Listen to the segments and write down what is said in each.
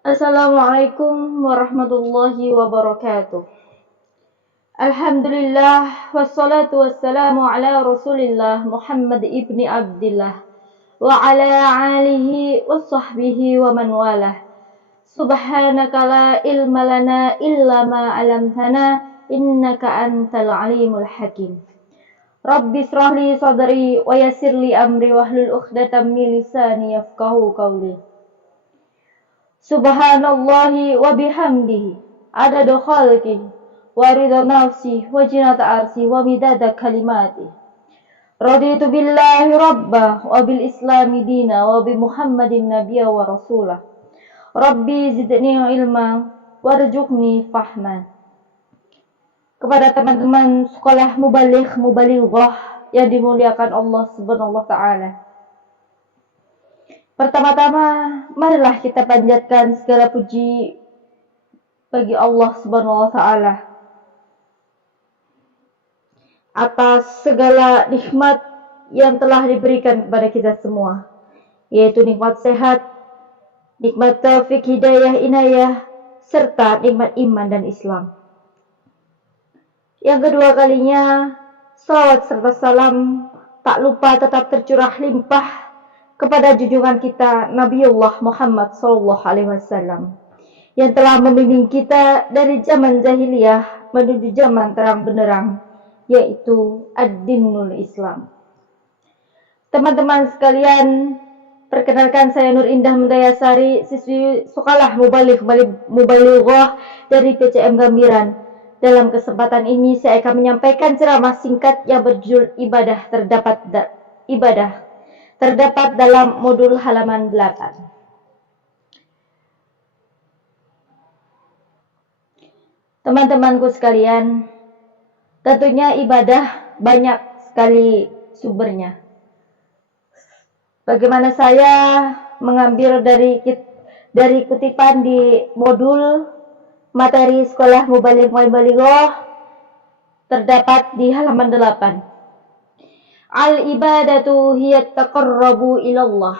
Assalamualaikum warahmatullahi wabarakatuh. Alhamdulillah wassalatu wassalamu ala Rasulillah Muhammad ibni Abdillah wa ala alihi wa sahbihi wa man walah. Subhanaka la ilma lana illa ma 'allamtana innaka antal alimul hakim. Rabbi israh li sadri wa yassir li amri wahlul 'uqdatam min lisani yafqahu qawli. Subhanallahi wa bihamdihi adada khalqi wa ridha nafsi wa jinata arsi wa midada kalimati. Raditu billahi rabba wa bil islami dina wa bi muhammadin nabiyya wa rasulah. Rabbi zidni ilma warzuqni fahman. Kepada teman-teman sekolah mubalighah yang dimuliakan Allah Subhanahu wa taala. Pertama-tama, marilah kita panjatkan segala puji bagi Allah Subhanahu wa taala atas segala nikmat yang telah diberikan kepada kita semua, yaitu nikmat sehat, nikmat taufik hidayah inayah, serta nikmat iman dan Islam. Yang kedua kalinya, salawat serta salam tak lupa tetap tercurah limpah kepada junjungan kita Nabiullah Muhammad SAW yang telah membimbing kita dari zaman jahiliyah menuju zaman terang benderang, yaitu ad-dinul Islam. Teman-teman sekalian, perkenalkan saya Nur Indah Mendayasari, siswi sekolah mubalighah dari PCM Gambiran. Dalam kesempatan ini saya akan menyampaikan ceramah singkat yang berjudul terdapat dalam modul halaman 8. Teman-temanku sekalian, tentunya ibadah banyak sekali sumbernya. Bagaimana saya mengambil dari kutipan di modul materi sekolah mubalighah terdapat di halaman 8. Al-ibadatu hiya taqarrabu ilallah.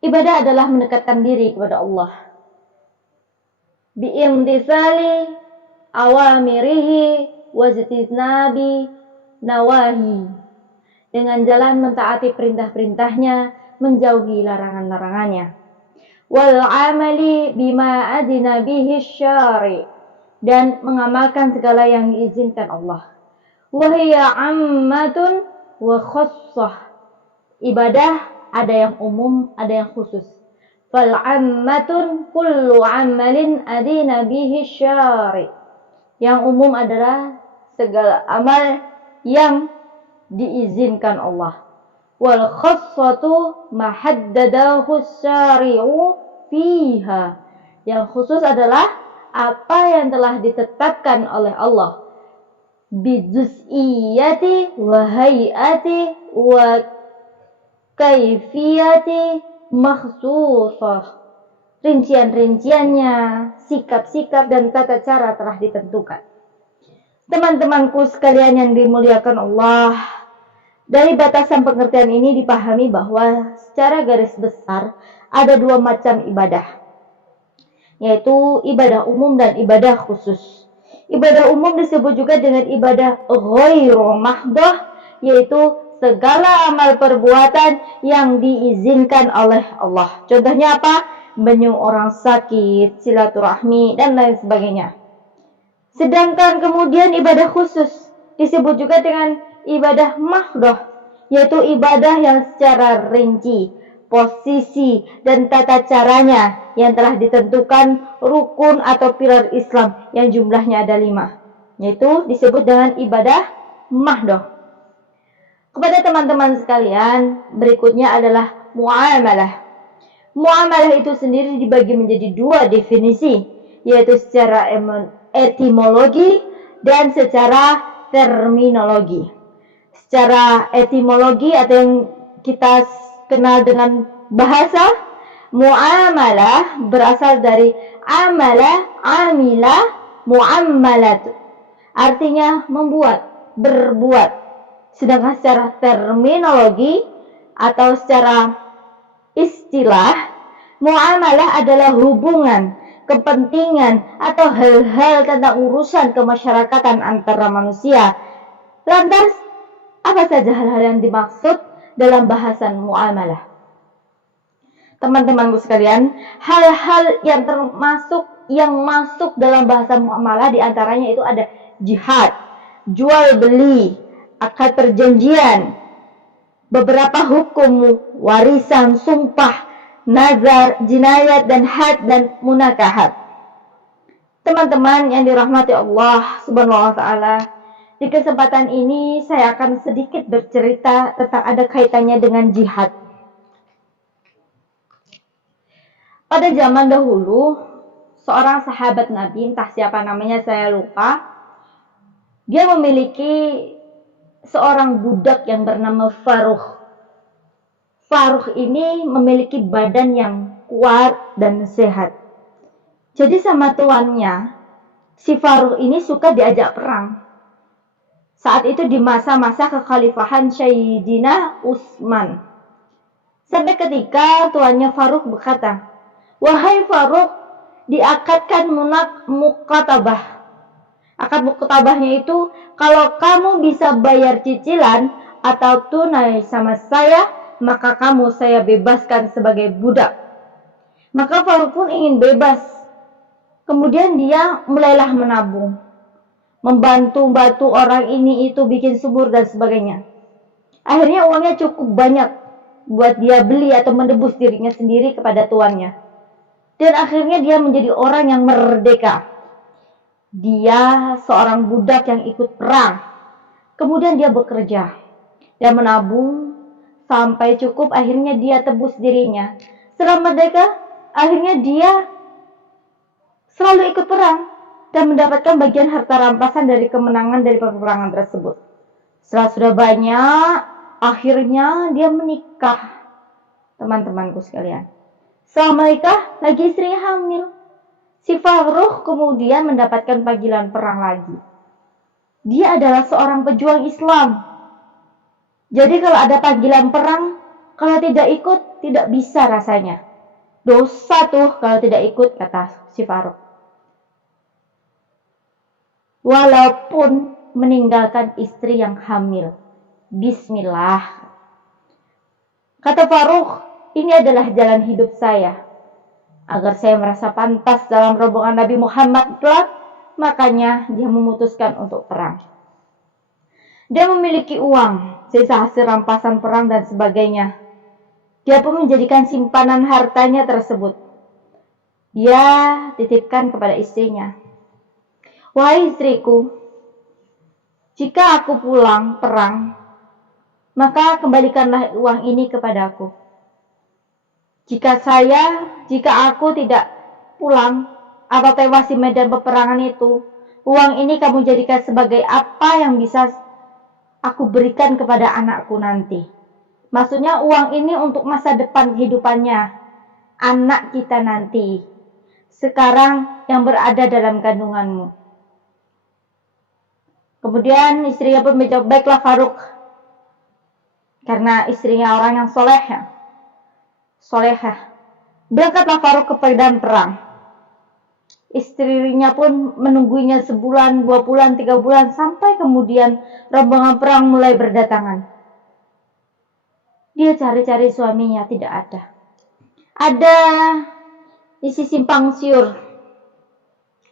Ibadah adalah mendekatkan diri kepada Allah. Bi'imtisali awamirihi wajtinabi nawahi. Dengan jalan mentaati perintah-perintahnya, menjauhi larangan-larangannya. Wal amali bima adina bihi syari. Dan mengamalkan segala yang diizinkan Allah. Wahia ammatun wa khassah. Ibadah ada yang umum, ada yang khusus. Fal ammatun kullu amalin adina bihi syari. Yang umum adalah segala amal yang diizinkan Allah. Wal khassatu ma haddadahu syari'u fiha. Yang khusus adalah apa yang telah ditetapkan oleh Allah. Bijuz'iyati wa hayati wa kaifiyati makhsusah. Rincian-rinciannya, sikap-sikap dan tata cara telah ditentukan. Teman-temanku sekalian yang dimuliakan Allah, dari batasan pengertian ini dipahami bahwa secara garis besar ada dua macam ibadah, yaitu ibadah umum dan ibadah khusus. Ibadah umum disebut juga dengan ibadah ghairu mahdah, yaitu segala amal perbuatan yang diizinkan oleh Allah. Contohnya apa? Menyuruh orang sakit, silaturahmi, dan lain sebagainya. Sedangkan kemudian ibadah khusus disebut juga dengan ibadah mahdah, yaitu ibadah yang secara rinci, posisi, dan tata caranya yang telah ditentukan rukun atau pilar Islam yang jumlahnya ada 5, yaitu disebut dengan ibadah mahdoh. Kepada teman-teman sekalian, berikutnya adalah muamalah. Muamalah itu sendiri dibagi menjadi 2 definisi, yaitu secara etimologi dan secara terminologi. Secara etimologi atau yang kita kenal dengan bahasa, muamalah berasal dari amala, amila, muamalat. Artinya membuat, berbuat. Sedangkan secara terminologi atau secara istilah, Muamalah adalah hubungan, kepentingan, atau hal-hal tentang urusan kemasyarakatan antara manusia. Lantas, apa saja hal-hal yang dimaksud dalam bahasan muamalah? Teman-temanku sekalian, hal-hal yang masuk dalam bahasa muamalah diantaranya itu ada jihad, jual beli, akad perjanjian, beberapa hukum, warisan, sumpah, nazar, jinayat, dan had dan munakahat. Teman-teman yang dirahmati Allah Subhanahu wa taala, di kesempatan ini saya akan sedikit bercerita tentang ada kaitannya dengan jihad. Pada zaman dahulu, seorang sahabat Nabi, entah siapa namanya saya lupa, dia memiliki seorang budak yang bernama Faruq. Faruq ini memiliki badan yang kuat dan sehat. Jadi sama tuannya, si Faruq ini suka diajak perang. Saat itu di masa-masa kekhalifahan Sayyidina Utsman. Sampai ketika tuannya Faruq berkata, "Wahai Faruq, diakadkan mukatabah." Akad mukatabahnya itu, kalau kamu bisa bayar cicilan atau tunai sama saya, maka kamu saya bebaskan sebagai budak. Maka Faruq pun ingin bebas. Kemudian dia mulailah menabung, membantu orang ini itu bikin sumur dan sebagainya. Akhirnya uangnya cukup banyak buat dia beli atau menebus dirinya sendiri kepada tuannya. Dan akhirnya dia menjadi orang yang merdeka. Dia seorang budak yang ikut perang. Kemudian dia bekerja. Dia menabung sampai cukup, akhirnya dia tebus dirinya. Setelah merdeka, akhirnya dia selalu ikut perang dan mendapatkan bagian harta rampasan dari kemenangan dari peperangan tersebut. Setelah sudah banyak, akhirnya dia menikah. Teman-temanku sekalian, setelah menikah, lagi istrinya hamil. Si Faruq kemudian mendapatkan panggilan perang lagi. Dia adalah seorang pejuang Islam. Jadi kalau ada panggilan perang, kalau tidak ikut, tidak bisa rasanya. Dosa tuh kalau tidak ikut, kata si Faruq. Walaupun meninggalkan istri yang hamil. Bismillah. Kata Faruq, ini adalah jalan hidup saya. Agar saya merasa pantas dalam rombongan Nabi Muhammad kelak, makanya dia memutuskan untuk perang. Dia memiliki uang, sisa hasil rampasan perang dan sebagainya. Dia pun menjadikan simpanan hartanya tersebut. Dia titipkan kepada istrinya. Wahai istriku, jika aku pulang perang, maka kembalikanlah uang ini kepadaku. Jika aku tidak pulang atau tewas di medan peperangan itu, uang ini kamu jadikan sebagai apa yang bisa aku berikan kepada anakku nanti. Maksudnya uang ini untuk masa depan kehidupannya anak kita nanti. Sekarang yang berada dalam kandunganmu. Kemudian istrinya pun menjawab, baiklah Faruq. Karena istrinya orang yang solehah. Berangkatlah Faruq ke medan perang. Istrinya pun menunggunya sebulan, 2 bulan, 3 bulan, sampai kemudian rombongan perang mulai berdatangan. Dia cari-cari suaminya, tidak ada. Ada isi simpang siur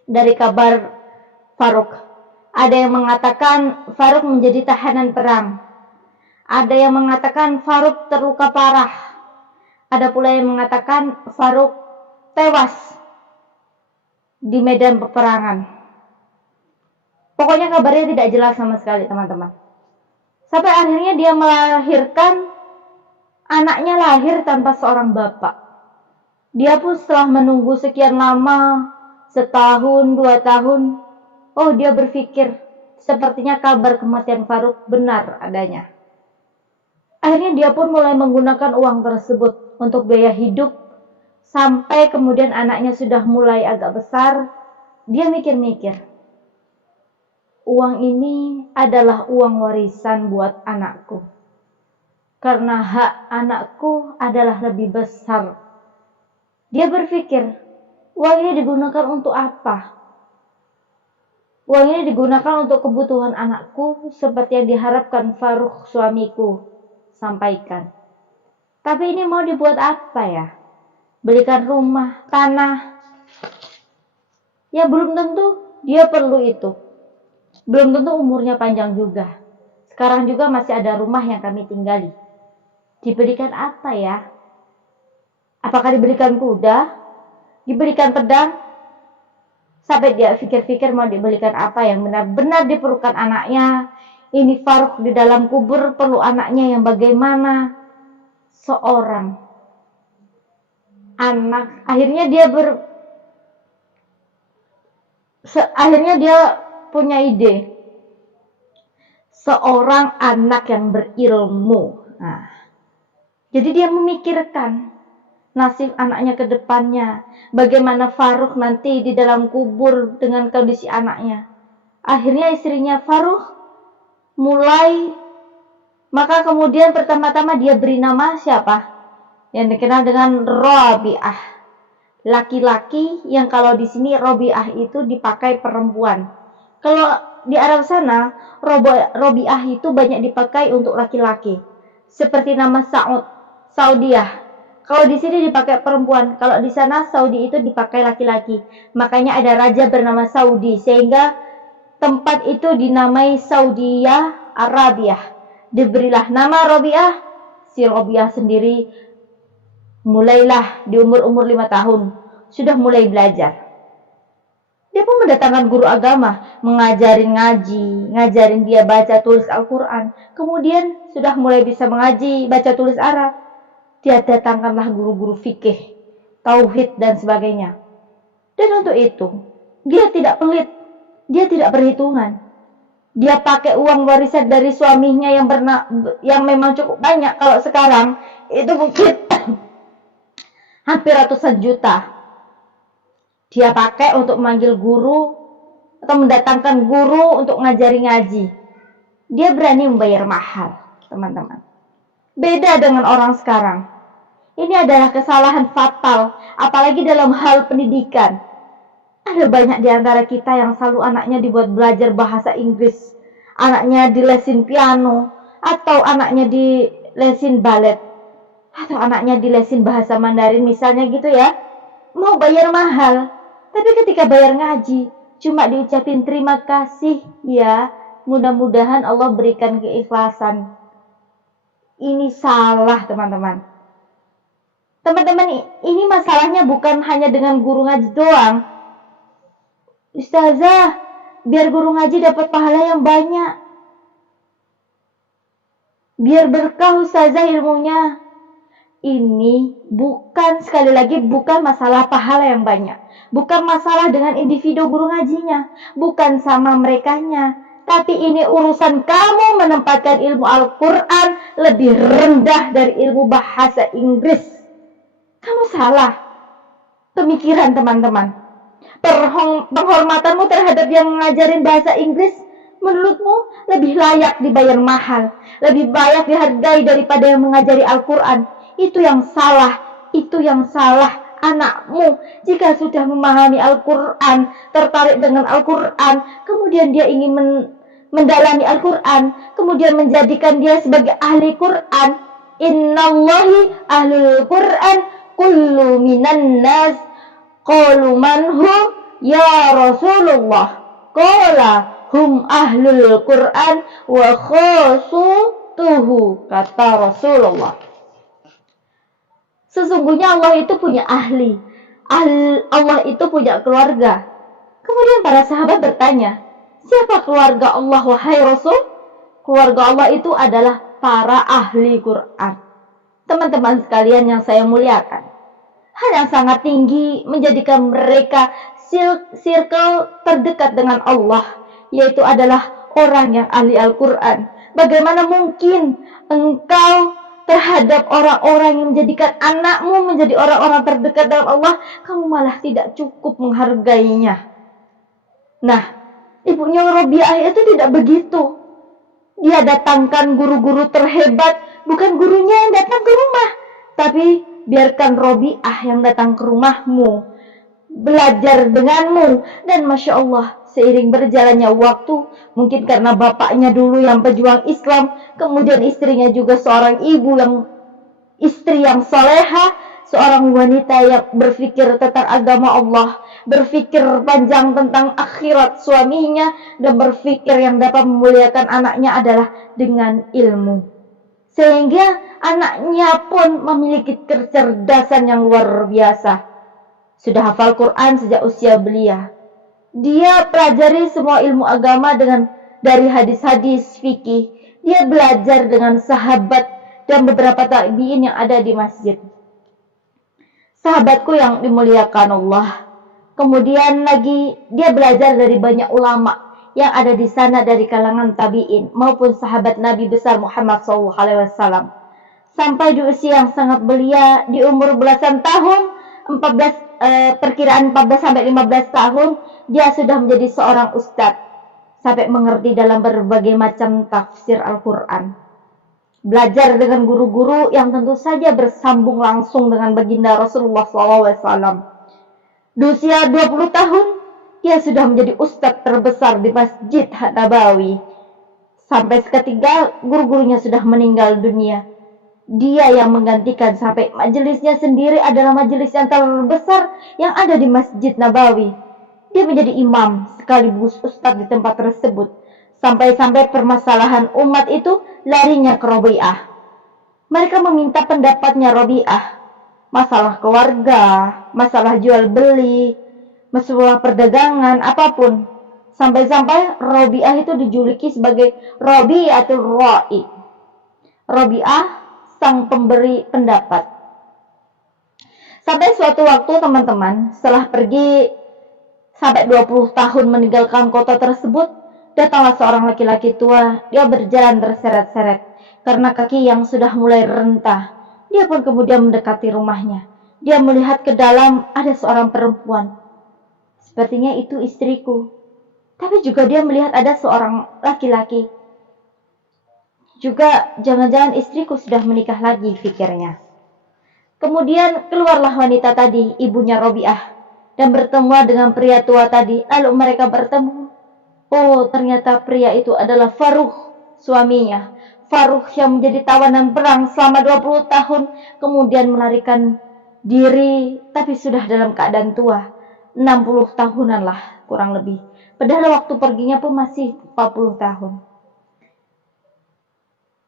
dari kabar Faruq. Ada yang mengatakan Faruq menjadi tahanan perang. Ada yang mengatakan Faruq terluka parah. Ada pula yang mengatakan Faruq tewas di medan peperangan. Pokoknya kabarnya tidak jelas sama sekali, teman-teman. Sampai akhirnya dia melahirkan, anaknya lahir tanpa seorang bapak. Dia pun setelah menunggu sekian lama, setahun, 2 tahun, oh dia berpikir, sepertinya kabar kematian Faruq benar adanya. Akhirnya dia pun mulai menggunakan uang tersebut untuk biaya hidup. Sampai kemudian anaknya sudah mulai agak besar. Dia mikir-mikir, uang ini adalah uang warisan buat anakku. Karena hak anakku adalah lebih besar Dia berpikir, uang ini digunakan untuk apa? Uang ini digunakan untuk kebutuhan anakku seperti yang diharapkan Faruk suamiku sampaikan. Tapi ini mau dibuat apa ya? Belikan rumah, tanah. Ya belum tentu dia perlu itu. Belum tentu umurnya panjang juga. Sekarang juga masih ada rumah yang kami tinggali. Diberikan apa ya? Apakah diberikan kuda? Diberikan pedang? Sampai dia pikir-pikir mau diberikan apa yang benar-benar diperlukan anaknya. Ini Faruk di dalam kubur perlu anaknya yang bagaimana? Seorang anak. Akhirnya dia punya ide. Seorang anak yang berilmu. Nah, jadi dia memikirkan nasib anaknya ke depannya. Bagaimana Faruk nanti di dalam kubur dengan kondisi anaknya. Akhirnya istrinya Faruk maka kemudian pertama-tama dia beri nama siapa? Yang dikenal dengan Robiah. Laki-laki yang kalau di sini Robiah itu dipakai perempuan. Kalau di Arab sana, Robiah itu banyak dipakai untuk laki-laki. Seperti nama Saudiah. Kalau di sini dipakai perempuan, kalau di sana Saudi itu dipakai laki-laki. Makanya ada raja bernama Saudi, sehingga tempat itu dinamai Saudiyah Arabiah. Diberilah nama Robiah. Si Robiah sendiri mulailah di umur 5 tahun sudah mulai belajar. Dia pun mendatangkan guru agama, mengajarin ngaji, ngajarin dia baca tulis Al-Quran. Kemudian sudah mulai bisa mengaji, baca tulis Arab. Dia datangkanlah guru-guru fikih, tauhid dan sebagainya. Dan untuk itu, dia tidak pelit, dia tidak perhitungan. Dia pakai uang warisan dari suaminya yang memang cukup banyak. Kalau sekarang itu mungkin hampir ratusan juta. Dia pakai untuk memanggil guru atau mendatangkan guru untuk ngajari ngaji. Dia berani membayar mahal, teman-teman. Beda dengan orang sekarang. Ini adalah kesalahan fatal, apalagi dalam hal pendidikan. Ada banyak di antara kita yang selalu anaknya dibuat belajar bahasa Inggris, anaknya dilesin piano, atau anaknya dilesin balet, atau anaknya dilesin bahasa Mandarin misalnya gitu ya. Mau bayar mahal, tapi ketika bayar ngaji, cuma diucapin terima kasih ya, mudah-mudahan Allah berikan keikhlasan. Ini salah, teman-teman. Teman-teman, ini masalahnya bukan hanya dengan guru ngaji doang. Ustazah, biar guru ngaji dapat pahala yang banyak. Biar berkah ustazah ilmunya. Ini sekali lagi bukan masalah pahala yang banyak. Bukan masalah dengan individu guru ngajinya. Bukan sama merekanya. Tapi ini urusan kamu menempatkan ilmu Al-Quran lebih rendah dari ilmu bahasa Inggris. Kamu salah pemikiran, teman-teman. Penghormatanmu terhadap yang ngajarin bahasa Inggris menurutmu lebih layak dibayar mahal, lebih layak dihargai daripada yang mengajari Al-Quran. Itu yang salah anakmu. Jika sudah memahami Al-Quran, tertarik dengan Al-Quran, kemudian dia ingin mendalami Al-Quran, kemudian menjadikan dia sebagai ahli Quran. Innallahi ahlul Quran kullu minan nas. Qalu man hum ya Rasulullah. Qala hum ahlul Quran wa khasutuhu, kata Rasulullah. Sesungguhnya Allah itu punya ahli. Allah itu punya keluarga. Kemudian para sahabat bertanya, siapa keluarga Allah wahai Rasul? Keluarga Allah itu adalah para ahli Quran. Teman-teman sekalian yang saya muliakan, hal yang sangat tinggi menjadikan mereka circle terdekat dengan Allah, yaitu adalah orang yang ahli Al-Quran. Bagaimana mungkin engkau terhadap orang-orang yang menjadikan anakmu menjadi orang-orang terdekat dalam Allah, kamu malah tidak cukup menghargainya? Nah, ibunya Robiah itu tidak begitu. Dia datangkan guru-guru terhebat, bukan gurunya yang datang ke rumah, tapi biarkan Robi'ah yang datang ke rumahmu, belajar denganmu. Dan Masya Allah, seiring berjalannya waktu, mungkin karena bapaknya dulu yang pejuang Islam, kemudian istrinya juga seorang istri yang soleha, seorang wanita yang berpikir tentang agama Allah, berpikir panjang tentang akhirat suaminya, dan berpikir yang dapat memuliakan anaknya adalah dengan ilmu. Sehingga anaknya pun memiliki kecerdasan yang luar biasa. Sudah hafal Quran sejak usia belia. Dia pelajari semua ilmu agama dari hadis-hadis fikih. Dia belajar dengan sahabat dan beberapa tabi'in yang ada di masjid. Sahabatku yang dimuliakan Allah. Kemudian lagi dia belajar dari banyak ulama yang ada di sana dari kalangan tabi'in maupun sahabat Nabi besar Muhammad SAW. Sampai di usia yang sangat belia, di umur belasan tahun, perkiraan 14 sampai 15 tahun, dia sudah menjadi seorang ustadz sampai mengerti dalam berbagai macam tafsir Al-Quran. Belajar dengan guru-guru yang tentu saja bersambung langsung dengan baginda Rasulullah SAW. Di usia 20 tahun, dia sudah menjadi ustadz terbesar di Masjid Nabawi. Sampai seketika guru-gurunya sudah meninggal dunia. Dia yang menggantikan sampai majelisnya sendiri adalah majelis yang terbesar yang ada di Masjid Nabawi. Dia menjadi imam sekaligus ustadz di tempat tersebut. Sampai-sampai permasalahan umat itu larinya ke Robi'ah. Mereka meminta pendapatnya Robi'ah. Masalah keluarga, masalah jual beli, masalah perdagangan, apapun. Sampai-sampai Robi'ah itu dijuluki sebagai Robi'atul Ra'i. Robi'ah sang pemberi pendapat. Sampai suatu waktu teman-teman, setelah pergi sampai 20 tahun meninggalkan kota tersebut, datanglah seorang laki-laki tua. Dia berjalan terseret-seret karena kaki yang sudah mulai rentah. Dia pun kemudian mendekati rumahnya. Dia melihat ke dalam, ada seorang perempuan. Sepertinya itu istriku. Tapi juga dia melihat ada seorang laki-laki. Juga jangan-jangan istriku sudah menikah lagi, pikirnya. Kemudian keluarlah wanita tadi, ibunya Robi'ah, dan bertemu dengan pria tua tadi. Lalu mereka bertemu. Oh, ternyata pria itu adalah Faruq, suaminya. Faruq yang menjadi tawanan perang selama 20 tahun, kemudian melarikan diri, tapi sudah dalam keadaan tua. 60 tahunan lah, kurang lebih. Padahal waktu perginya pun masih 40 tahun.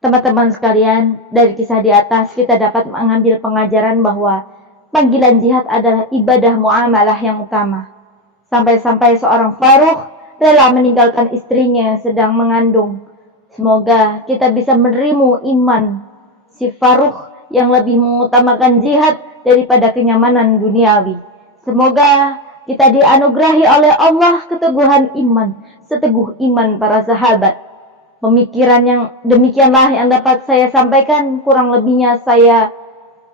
Teman-teman sekalian, dari kisah di atas kita dapat mengambil pengajaran bahwa panggilan jihad adalah ibadah muamalah yang utama. Sampai-sampai seorang Faruq rela meninggalkan istrinya yang sedang mengandung. Semoga kita bisa menerima iman si Faruq yang lebih mengutamakan jihad daripada kenyamanan duniawi. Semoga kita dianugerahi oleh Allah keteguhan iman, seteguh iman para sahabat. Pemikiran yang demikianlah yang dapat saya sampaikan, kurang lebihnya saya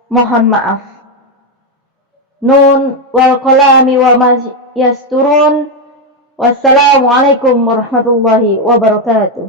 mohon maaf. Nun wal qalami wa ma yasturun. Wassalamualaikum warahmatullahi wabarakatuh.